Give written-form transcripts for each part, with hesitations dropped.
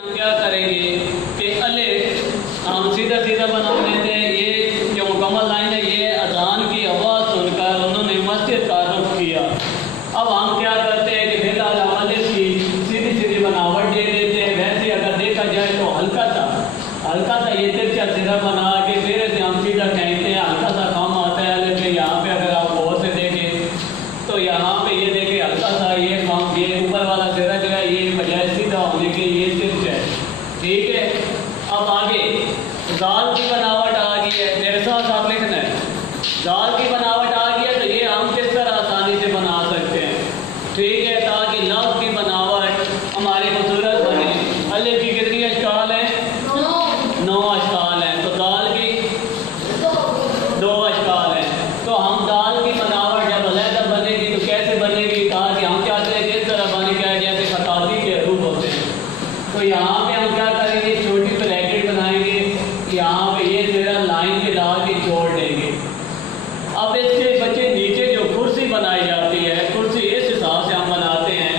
क्या करेंगे कि अलिफ हम सीधा सीधा बना लेते हैं। ये जो मुकम्मल लाइन है ये अजान की आवाज़ सुनकर उन्होंने मस्जिद का रुख किया। अब हम क्या करते हैं कि फिलहाल हम अलिफ की सीधी सीधी बनावट दे देते हैं। वैसे अगर देखा जाए तो हल्का सा ये तिरछा सिरा बना के फिर से हम सीधा कहते हैं। हल्का सा काम आता है अलिफ में। यहाँ पे अगर आप गौर से देखें तो यहाँ पे ये देखें हल्का सा ये काम, ये ऊपर वाला सिरा जो है ये बजाय सीधा होने के ये तिरछा है। ठीक है, अब आगे जाल की बनावट आ गई है। मेरे साथ आप लिखना है, जाल की बनावट आ गई है तो ये हम किस तरह आसानी से बना सकते हैं। ठीक है, ताकि लफ्ज़ की बनावट हमारी खूबसूरत बने। अलिफ की कितनी अशकाल है? 9 अशकाल हैं। तो दाल की 2 अशकाल हैं। तो हम दाल की बनावट जब अलहदा बनेगी तो कैसे बनेगी? कहा कि हम चाहते हैं किस तरह बन गया जैसे खताबी के रूप होते हैं। तो यहाँ पे हम क्या करेंगे, छोटी ब्रैकेट बनाएंगे। यहाँ पे ये सिरा लाइन के ला के छोड़ देंगे। अब इसके बच्चे नीचे जो कुर्सी बनाई जाती है, कुर्सी इस हिसाब से हम बनाते हैं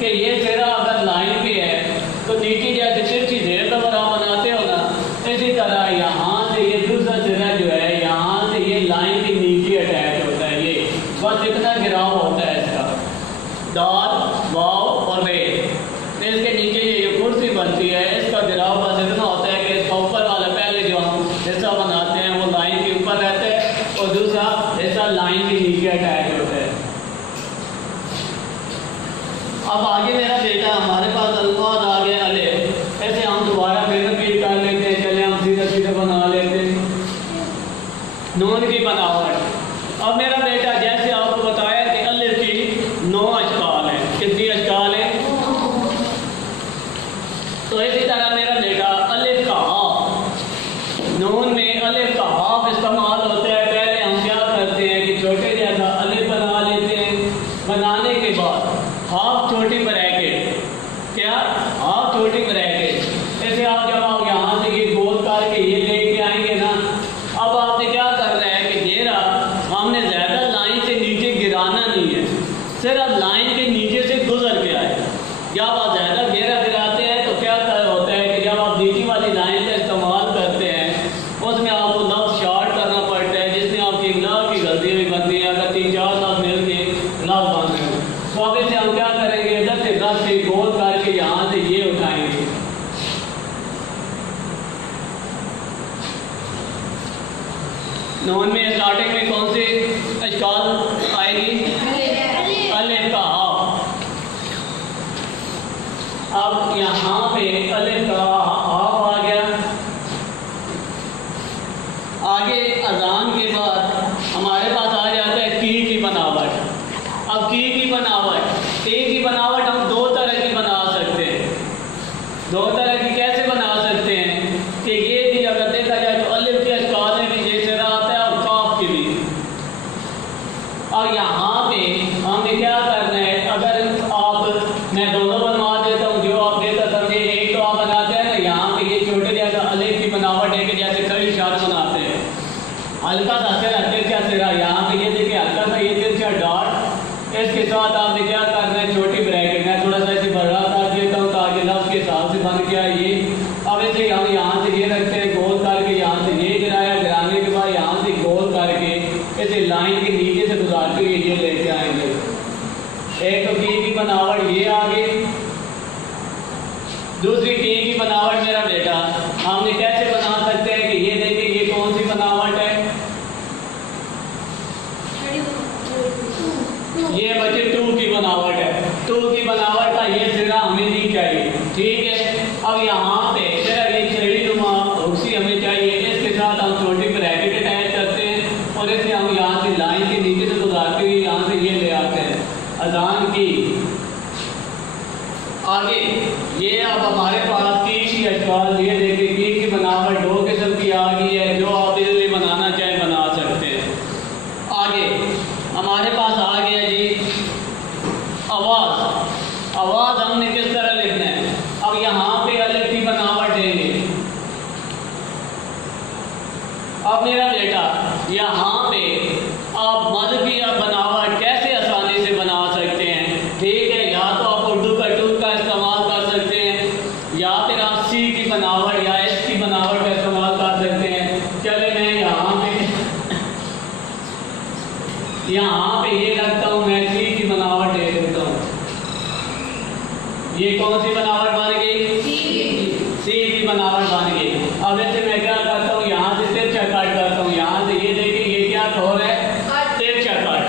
कि ये सिरा अगर लाइन पे है तो नीचे जैसे तिरछी ढेर दफर आप बनाते हो ना, इसी तरह यहाँ से ये दूसरा सिरा जो है यहाँ से ये लाइन के नीचे अटैच होता है। ये बस इतना गिराव होता है इसका, दाल वाव और रे। इसके नीचे ये जो कुर्सी बनती है इसका गिराव बस इतना होता है कि इसका ऊपर वाला पहले जो हम हिस्सा बनाते हैं वो लाइन के ऊपर रहता है और दूसरा हिस्सा लाइन के नीचे अटैच होता है। अब आगे मेरा बेटा हमारे पास अल्फाज आ गए अलिफ। ऐसे हम दोबारा फिर रिपीट कर लेते हैं। चले हम सीधा सीधा बना लेते हैं। नून की बनावट। अब मेरा बेटा जैसे आपको बताया कि अलिफ की 9 अशकाल है। कितनी अशकाल है? तो इसी तरह मेरा बेटा अलिफ का हाफ, नून में अलिफ का हाफ इस्तेमाल होता है। पहले हम क्या करते हैं कि छोटे जैसा अलिफ बना लेते हैं। बनाने के बाद हाफ छोटी ब्रैकेट, क्या हाफ छोटी ब्रैकेट। ऐसे आप जब आप यहाँ से ये गोल करके ये लेके आएंगे ना, अब आपने क्या करना है कि घेरा हमने ज़्यादा लाइन से नीचे गिराना नहीं है, सिर्फ लाइन के नीचे से गुजर के आए। जब आप ज़्यादा घेरा गिराते हैं तो क्या होता है कि जब आप नीचे वाली लाइन का इस्तेमाल करते हैं उसमें आपको लफ्ज़ शॉर्ट करना पड़ता है, जिसमें आपकी लफ्ज़ की गलती भी बनती है। अगर 3-4 लफ्ज़ मिल के लफ्ज़ बन रहे तो अब इसे हम क्या करेंगे, इधर से दस से गोल करके यहाँ से ये उठाएंगे। नून में स्टार्टिंग में कौन सी अशकाल आएगी? अलिफ का हाफ। अब यहाँ पे अलिफ का हाफ आ गया। आगे अजान के बाद हमारे पास आ जाता है की बनावट। अब की बनावट हम 2 तरह की बना सकते हैं। 2 तरह की कैसे बना सकते हैं कि ये भी अगर देखा जाए तो अलिफ के अशकाल में भी ये सिरा आता है और काफ की भी। और यहाँ पे हमने क्या करना है, अगर आप मैं दोनों बनवा देता हूँ जो आप बेहतर समझे। एक तो आप बनाते हैं ना यहाँ पे ये छोटे जैसा अलिफ की बनावट है कि जैसे कई इशारे बनाते हैं। हल्का सा सिरा तिरछा सिरा, यहाँ पे ये देखिए हल्का सा ये तिरछा डॉट। इसके साथ आपने क्या करना है, छोटी ब्रैकेट। मैं थोड़ा सा इसे बड़ा कर देता हूँ ताकि लफ्ज़ के हिसाब से बन गया ये। अब इसे हम यहाँ से ये रखते हैं गोल करके, यहाँ से ये गिराया, गिराने के बाद यहाँ से गोल करके इसे लाइन के नीचे से गुजारते हुए ये लेके आएंगे। एक तो की बनावट ये आ गई। दूसरी की बनावट मेरा बेटा हमने कैसे बना सकते हैं कि ये देखिए ये कौन सी बनावट है? ये बच्चे 2 की बनावट है। 2 की बनावट का ये सिरा हमें नहीं चाहिए। ठीक है, अब यहाँ पे सिर्फ ये छड़ी नुमा उसी हमें चाहिए। इसके साथ हम छोटी ब्रैकेट अटैच करते हैं और इसे हम यहाँ से लाइन के नीचे से गुजारते हुए यहाँ से ये ले आते हैं। अजान की आगे ये अब हमारे पास की अशकाल ये देखिए की बनावट 2 किस्म की आ गई है। जो आप इजीली बनाना चाहें बना सकते हैं। आगे हमारे पास आ गया जी आवाज़। आवाज़ हमने किस तरह लिखना है? अब यहाँ पे अलिफ की बनावट देंगे। अब मेरा बेटा यहाँ पे आप मद की बनावट कैसे आसानी से बना सकते हैं? ठीक है, या तो आप उर्दू का टूल का इस्तेमाल कर सकते हैं या फिर ये कौन सी बनावट बन गई? सी की बनावट बन गई। अब ऐसे मैं क्या करता हूँ, यहाँ से तिरछा काट करता हूँ, यहाँ से ये देखिए ये क्या हो रहा है, तिरछा काट।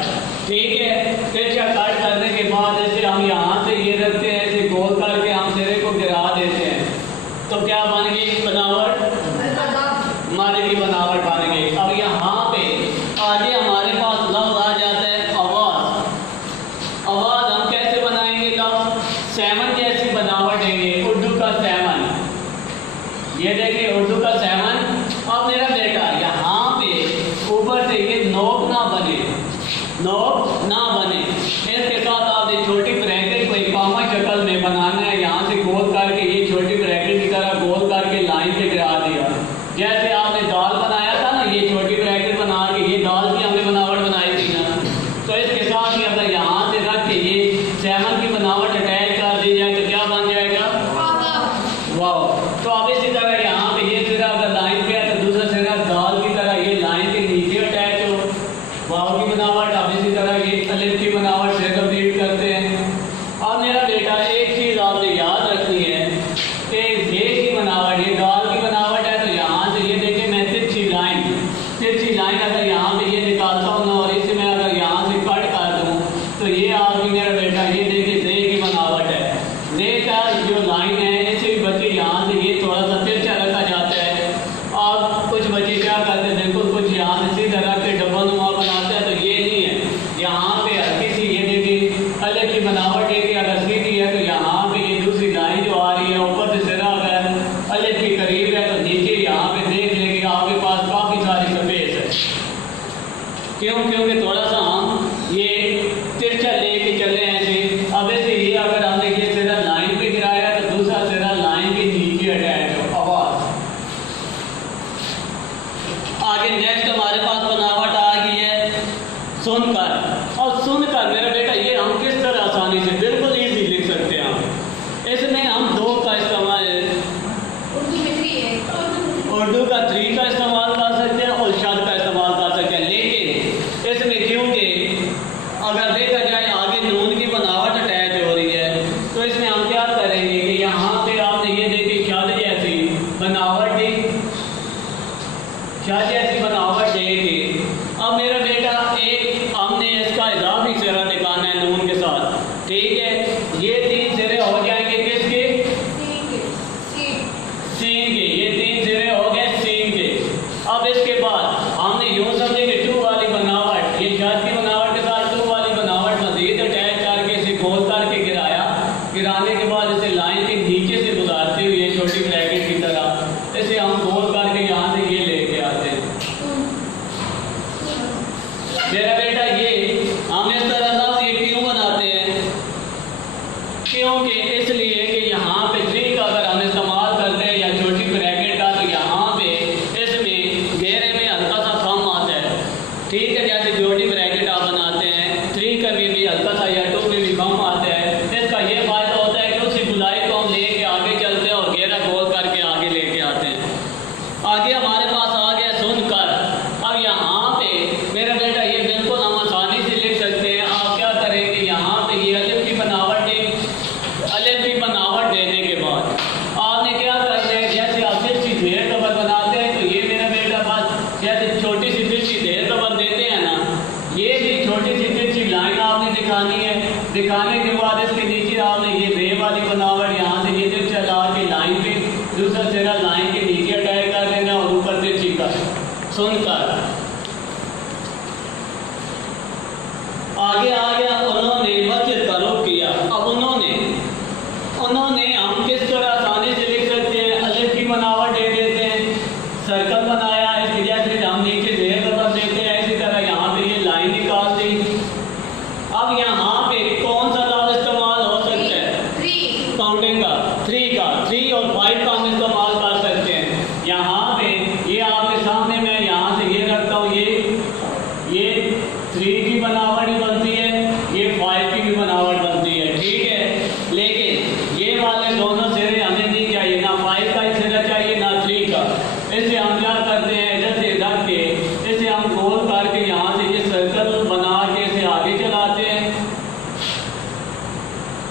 ठीक है, तिरछा काट करने के बाद ऐसे हम यहाँ से ये रखते हैं, ऐसे गोल करके हम सिरे को गिरा देते हैं, तो क्या बन गई बनावट? मर्द की बनावट बन गई। अब यहाँ पे आगे हमारे पास लफ्ज आ जाता है आवाज। आवाज हम कैसे बनाएंगे लफ्ज? सेवन जैसी बनावट देंगे, उर्दू का सेवन। ये देखिए उर्दू का सेवन। अब मेरा बेटा यहाँ पे ऊपर से ये नोक ना बने, नोक ना बने, इसके साथ आपने छोटी ब्रैकेट को एक कॉमा शक्ल में बनाना है। यहाँ से गोल करके ये छोटी ब्रैकेट की तरह गोल करके लाइन पे गिरा दिया। जैसे आपने दाल बनाया था ना, ये छोटी ब्रैकेट बना के ये दाल की हमने बनावट बनाई थी ना, तो इसके साथ ही अगर यहाँ से रख के ये सेवन की बनावट अटैच कर दी जाए तो क्या बन जाएगा? वाह। तो अब इसी तरह यहाँ पे ये सिरा अगर लाइन पे है तो दूसरा सिरा दाल की तरह ये लाइन के नीचे अटैच हो, वाव की बनावट। अब इसी तरह ये अलिफ की बनावट से कंप्लीट करते हैं। अब मेरा बेटा एक चीज आपने याद रखनी है कि ये की बनावट, ये दाल की बनावट है, तो यहाँ से ये देखिए मैं तिरछी लाइन अगर यहाँ पे ये निकालता हूँ ना, और इसे मैं अगर यहाँ से कट कर दूँ तो ये आपकी मेरा बेटा ये देखिए जे की बनावट है। जे का जो लाइन है इसे भी बच्चे यहाँ से ये थोड़ा सा तिरछा रखा जाता है। अब कुछ बच्चे क्या करते हैं, बिल्कुल कुछ यहाँ से सीधा रख के डबल नुमा बनाते हैं, तो ये नहीं है। यहाँ पे हल्की सी ये देखिए अलग की बनावट है कि अगर सीधी है तो यहाँ पे ये दूसरी लाइन जो आ रही है ऊपर से सिरा अगर अलग के करीब है तो नीचे यहाँ पे देख लेंगे आपके पास काफी सारी स्पेस है। क्यों? क्योंकि थोड़ा सा हम ये तिरछा लेके चले हैं ऐसे। अब ऐसे ये अगर हमने ये सिरा लाइन पे गिराया तो दूसरा सिरा लाइन के नीचे अटैच हो। आवाज आगे नेक्स्ट हमारे पास बनावट आ गई है सुनकर। और सुनकर मेरा बेटा ये हम किस तरह आसानी से बिल्कुल इजी लिख सकते हैं। हम इसमें हम दो का इस्तेमाल, उर्दू का 3 का इस्तेमाल कर सकते हैं और शद का इस्तेमाल कर सकते हैं। लेकिन इसमें क्योंकि अगर देखा जाए आगे नून की बनावट अटैच हो रही है, तो इसमें हम क्या करेंगे कि यहाँ पे आपने ये देखिए शद जैसी बनावट दी, शद जैसी बनावट देगी। अब मेरा बेटा एक हमने इसका इजाफी सिरा निकालना है नून के साथ। ठीक है, ये 3 सिरे हो जाएंगे किसके? सीन के। ये 3 सिरे हो गए सीन के। अब इसके बाद हमने यूं समझे कि 2 वाली बनावट, ये शद की बनावट के साथ 2 वाली बनावट मजीद अटैच करके इसे गोल करके गिराया। गिराने के बाद इसे लाइन के नीचे से गुजारते हुए छोटी ब्रैकेट की तरह इसे हम गोल करके यहाँ से ये लेके आते हैं। मेरा बेटा ये हम इस तरह लफ्ज ये क्यों बनाते हैं? क्योंकि इसलिए कि यहाँ पे 3 का अगर हम इस्तेमाल करते हैं या छोटी ब्रैकेट का, तो यहाँ पे इसमें घेरे में हल्का सा कम आता है। ठीक है, जैसे छोटी ब्रैकेट आप बनाते हैं 3 का भी हल्का सा या 2 में भी कम आता है। इसका ये फायदा होता है कि उसी बुलाई को हम लेके आगे चलते हैं और घेरा गोल करके आगे लेके आते हैं। आगे हमारे पास आ गया सुनकर। अब यहाँ पे मेरा बेटा ये बिल्कुल हम आसानी से लिख सकते हैं। आप क्या करेंगे, यहाँ पे ये अलिफ की बनावट देने के बाद आपने क्या करना है, जैसे आप तिरछी ढेर कबर बनाते हैं तो ये मेरा बेटा पास जैसे छोटी सी तिरछी ढेर कबर देते हैं ना, ये भी छोटी सी तिरछी लाइन आपने दिखानी है। दिखाने के बाद इसके नीचे आपने ये रे वाली बनावट यहाँ से ये तिरछा ला के लाइन पे दूसरा सिरा लाइन के नीचे अटैच कर देना और ऊपर तिरछी का सुनकर। आगे आ गया उन्होंने मस्जिद का रुख किया। अब उन्होंने हम किस तरह आसानी से लिख सकते हैं? अलिफ की बनावट दे देते हैं, सर्कल बनाया, इसकी जैसे हम नीचे ढेर कबर देते हैं, इसी तरह यहाँ पे ये लाइन निकाल दी। अब यहाँ पे कौन सा लफ्ज इस्तेमाल हो सकता है? काउंटिंग का 3 और 5 का हम इस्तेमाल कर सकते हैं। यहाँ पे ये आपके सामने मैं यहाँ से ये रखता हूँ, ये 3 की बनावट ही बनती है, ये 5 की भी बनावट बनती है। ठीक है, लेकिन ये वाले दोनों सिरे हमें नहीं चाहिए, ना 5 का सिरा चाहिए ना 3 का। इसे हम क्या करते हैं, इधर से रख के इसे हम गोल करके यहाँ से ये सर्कल बना के इसे आगे चलाते हैं।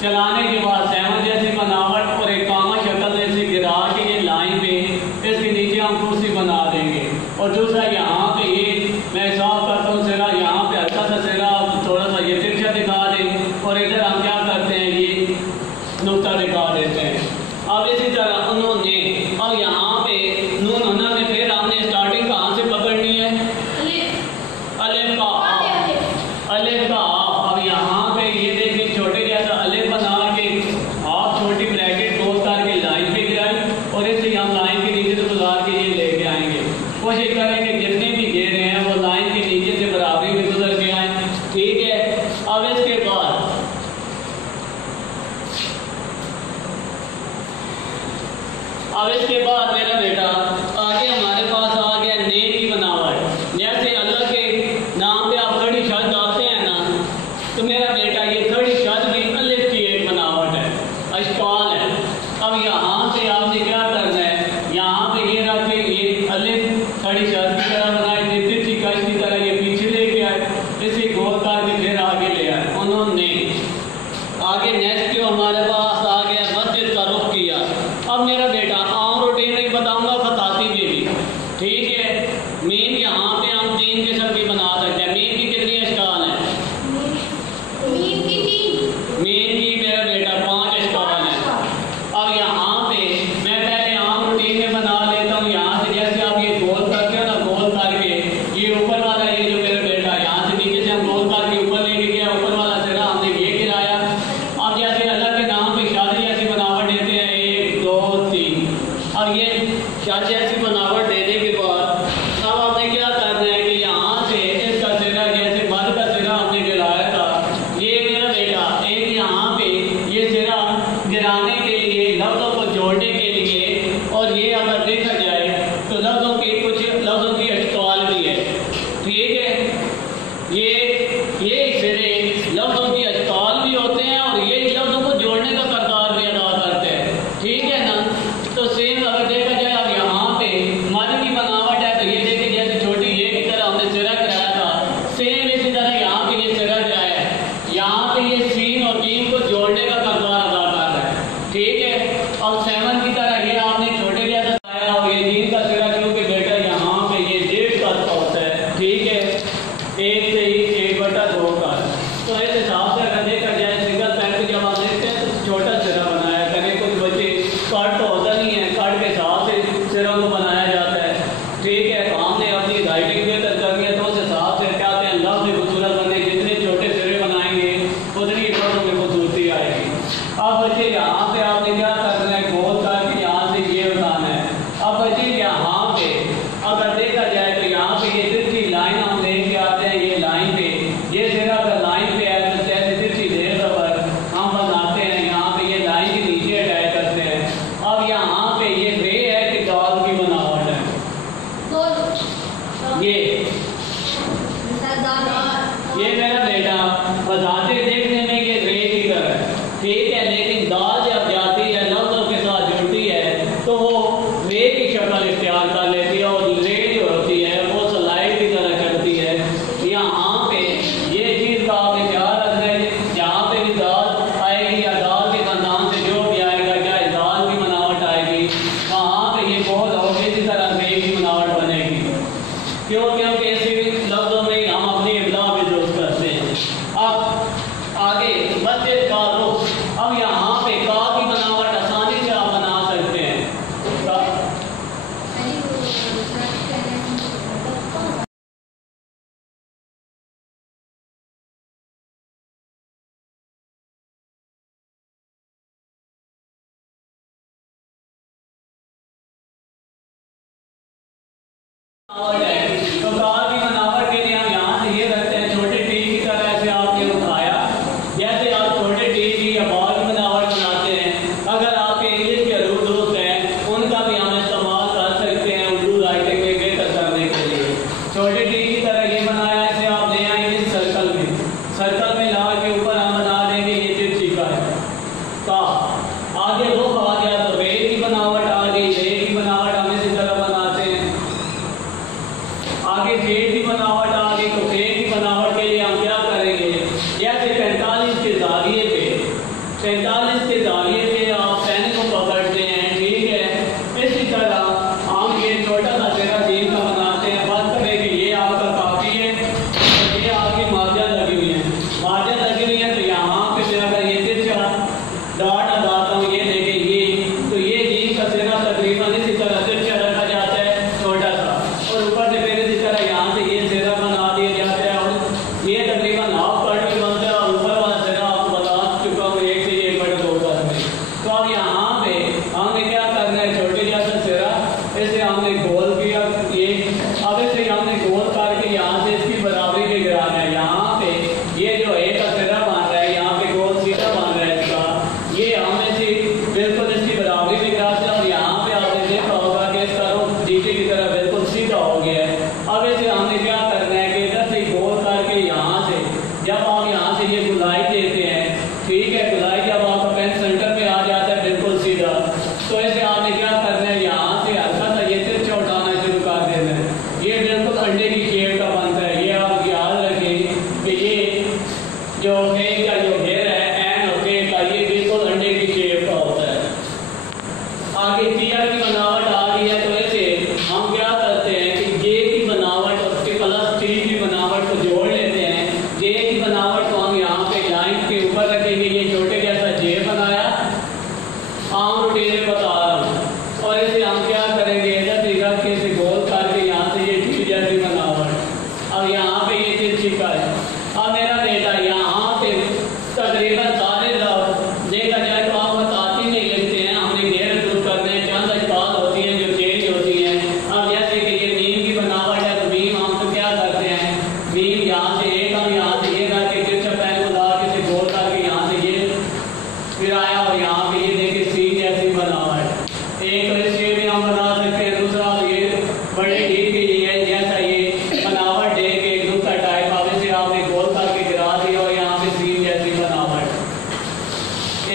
चलाने के बाद 7 जैसी बनावट और एक कामा शक्ल में से गिरा के ये लाइन पे इसके नीचे हम कुर्सी बना देंगे। और दूसरा यहाँ पे ये मैं साफ करता हूँ सिरा, यहाँ पे हल्का सा सिरा थोड़ा सा ये तिरछा दिखा दें और इधर हम क्या करते हैं ये नुक्ता दिखा देते हैं। अब इसी तरह उन्होंने अब यहाँ पे नून होना में फिर हमने स्टार्टिंग कहाँ से पकड़नी है, अलिफ का अलिफ का। अब यहाँ पे ये देखिए छोटे जैसा अलिफ बना के आप छोटी ब्रैकेट गोल करके लाइन पे गिराई और इससे हम लाइन के नीचे से गुजार के ये लेके आएंगे। कोशिश करेंगे जितने भी घेरे हैं वो लाइन के नीचे से बराबरी में गुजर के आए, ठीक है। अब इसके बाद मेरा बेटा आगे हमारे पास आ गया नेम की बनावट। जैसे अल्लाह के नाम पे आप खड़ी शब्द आते हैं ना, तो मेरा बेटा ये खड़ी शब्द भी अलिफ की एक बनावट है, अशकाल है। अब यहाँ से आपने क्या करना है, यहाँ पे ये रख के ये अलिफ खड़ी शब्द की तरह बनाए, तिरछी कश की तरह ये पीछे लेके आए, इसे गोल करके फिर आगे ले आए। उन्होंने आगे नेक्स्ट जो हमारे पास आ गया मस्जिद का रुख किया। अब मेरा बेटा आम रूटीन नहीं बताऊंगा, खताती में भी, ठीक है। मीम यहाँ पे हम 3 किस्म की बना सकते हैं। मीम की कितनी अशकाल है, मीम की मेरा बेटा 5 अशकाल है। अब यहाँ पे मैं पहले आम रूटीन में बना लेता हूँ। यहाँ से जैसे आप ये गोल करते हो ना, गोल करके ये ऊपर वाला ये जो मेरा बेटा यहाँ से नीचे से हम गोल करके ऊपर लेके गया, ऊपर वाला सिरा हमने ये गिराया। अब जैसे अल्लाह के नाम पे शादी जैसी बनावट देते हैं 1 2 3। अब ये शादी जैसी बनावट देने के बाद अब आपने क्या करना है कि यहाँ से इसका सिरा जैसे मर्द का सिरा हमने गिराया था, ये मेरा बेटा एक यहाँ पे ये सिरा गिराने के लिए लफ्ज़ों को जोड़ने के लिए, और ये अगर देखा जाए तो लफ्ज़ों की कुछ लफ्ज़ों की अशकाल भी है, ठीक है। ये सिरे लफ्ज़ों की अशकाल भी होते हैं और ये लफ्ज़ों को जोड़ने का करदार भी अदा करते हैं, ठीक है ना। तो सेम अगर देखा जाए अब यहाँ पे मद की बनावट है, तो ये देखिए जैसे छोटी ये की तरह हमने सिरा गिराया था, सेम इसी तरह यहाँ पे ये सिरा गिराया है, यहाँ पे ये सीन और जीम को जोड़ने का करदार अदा कर रहा है, ठीक है। और 7 की तरह ये आपने छोटे जैसा आया और ये जीन का सिरा क्योंकि बेटा यहाँ पे ये 1.5 का होता है, ठीक है, 1 से ही 1/2 का। तो इस हिसाब से अगर देखा जाए सिंगल पैन पे जब आप देखते हैं तो छोटा सिरा बनाया करें। कुछ बच्चे कट तो होता नहीं है, कट के हिसाब से सिरों को बनाया जाता है, ठीक है। तो हमने अपनी राइटिंग बेहतर करनी है, तो उस हिसाब से क्या कहते हैं लफ्ज़ में खूबसूरत बनने, जितने छोटे सिरे बनाएंगे उतनी लफ्ज़ों में खूबसूरती आएगी। अब बच्चे यहाँ पे आपने क्या करना है, गोल करके यहाँ से ये बनाना है। अब बच्चे यहाँ पे अगर देखा जाए तो यहाँ पे ये तिरछी लाइन हम लेके आते हैं, ये लाइन पे ये सिरा अगर लाइन पे है तो जैसे तिरछी ढेर पर हम बनाते हैं, यहाँ पे ये लाइन के नीचे अटैच करते हैं। अब यहाँ पे ये रे है कि दाल की बनावट है, ये मेरा बेटा बताते देखने में ये रे की तरह है, ठीक है। लेकिन दाल जब जाती है लफ्ज़ों के साथ जुड़ती है तो वो रे की शक्ल इख्तियार कर लेती है और रे जो होती है वो स्लाइड की तरह चलती है। यहाँ पे ये चीज़ का आपने ख्याल रखना है, जहाँ पे भी दाल आएगी या दाल के खानदान से जो भी आएगा, चाहे दाल की बनावट आएगी, वहाँ पे ये बहुत होगी इसी तरह रे की बनावट बनेगी। क्योंकि ऐसे लफ्ज़ों में हम अपनी इब्ला भी दुरुस्त करते हैं। अब आगे मस्जिद का रुख। अब यहाँ पे का की बनावट आसानी से आप बना सकते हैं। तो कार की बनावट के लिए हम यहाँ से ये रखते हैं छोटे टी की तरह से आपने उठाया, जैसे आप छोटे टी की या बॉल की बनावट बनाते हैं। अगर आपके इंग्लिश के रूट दोस्त हैं उनका भी हम इस्तेमाल कर सकते हैं उर्दू राइटिंग में बेहतर करने के लिए। छोटे टी की तरह ये बनाया, इसे आप ले आएंगे सर्कल में ला के ऊपर हम बना देंगे ये तिरछी का। आगे रुख आ गया तो रे की बनावट आ गई, रे की बनावट हम इसी तरह बनाते हैं। आगे जेड की बनावट आ गई, तो जेड की बनावट के लिए हम क्या करेंगे, जैसे 45 के जाविये पे 45 के दायरे पे आप पैन को पकड़ते हैं, ठीक है। इसी तरह हम ये छोटा सा चेहरा जीन का बनाते हैं। बात करें कि ये आपका काफी है और ये आपकी मार्जिन लगी हुई है, मार्जिन लगी हुई है। तो यहाँ पे फिर अगर ये तिरछा डाट लगाता हूँ, ये देखें ये, तो ये जीन का चेहरा तकरीबन इसी तरह तिरछा रखा जाता है छोटा सा, और ऊपर से फिर इसी तरह यहाँ से ये चेहरा बना दिया जाता है और ये तकरीबन हाफ कट भी बनता है और ऊपर वाला चेहरा आपको बता चुका हूँ 1 से 1.2 कट में। तो अब यहाँ पे हमने क्या करना है, छोटे जैसा चेहरा इसे हमने गोल किया ये, अब इसे हमने गोल करके यहाँ से इसकी बराबरी पे गिराना है। यहाँ पे ये जो एक का चेहरा बन रहा है, यहाँ पे गोल सीधा बन रहा है इसका, ये हमें से बिल्कुल इसकी बराबरी पे गिराते हैं और यहाँ पे आपने देखा होगा कि इसका रुख नीचे की तरफ बिल्कुल सीधा हो गया है। अब इसे हमने क्या करना है कि इधर से गोल करके यहाँ से जब आप यहाँ से ये गुलाई देते हैं, ठीक है, गुलाई जब आपका पेन सेंटर पे आ जाता है बिल्कुल सीधा, तो इसे आपने क्या करना है, यहाँ से हल्का सा ये तिरछा उठाना शुरू कर देना है। ये बिल्कुल अंडे की शेप का बनता है। ये आप याद रखें कि ये जो फेस का जो घेर है एंड और फेस का, ये बिल्कुल अंडे की शेप का होता है। आगे टीयर की बनावट आ गई है, तो ऐसे हम क्या करते हैं कि जे की बनावट और उसके प्लस टी की बनावट को जोड़ लेते हैं। जे की बनावट को हम यहाँ पे लाइन के ऊपर रखेंगे, ये छोटे जैसा जे बनाया, आम रोटेशन बता रहा हूँ, और इसे हम क्या करेंगे, इधर से रख के इसे गोल करके यहाँ से ये टी जैसी बनावट। अब यहाँ पे ये तिरछी का है। अब मेरा बेटा यहाँ पे तकरीबन सारे देखा जाए तो आप बताती नहीं लगते हैं, हमने घेर दूर करने हैं, चंद अजकाल होती हैं जो चेंज होती हैं। अब जैसे कि ये मीम की बनावट है, तो मीम हम तो क्या करते हैं, मीम यहाँ से एक हम यहाँ से ये करके तिरछा पैन को ला के इसे गोल करके यहाँ से ये गिराया और यहाँ पे ये देखिए सी जैसी बनावट। एक तो इस शेप में हम बना सकते हैं, दूसरा ये बड़े ठीक है ये जैसा ये बनावट दे के एक दूसरा टाइप अब इसे आपने गोल करके गिरा दिया और यहाँ पे सी जैसी बनावट।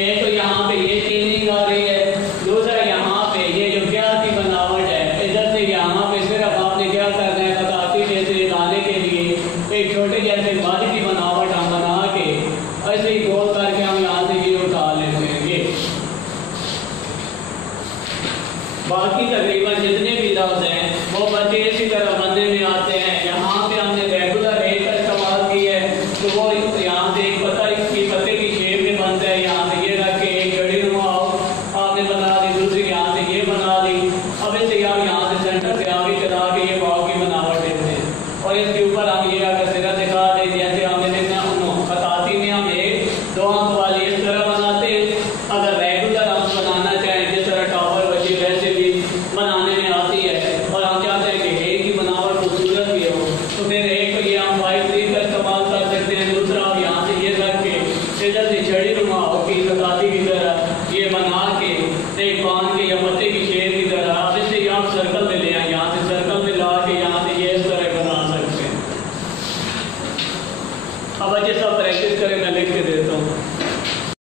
एक तो यहाँ पे ये चेंजिंग आ रही है, दूसरा यहाँ पे ये जो क्या की बनावट है, इधर से यहाँ पे सिर्फ आपने क्या करना है, बताती जैसे लाने के लिए एक छोटे जैसे मध की बनावट हम बना के ऐसे ही गोल करके हम यहाँ से ये उठा लेते हैं। ये बाकी तकरीबन जितने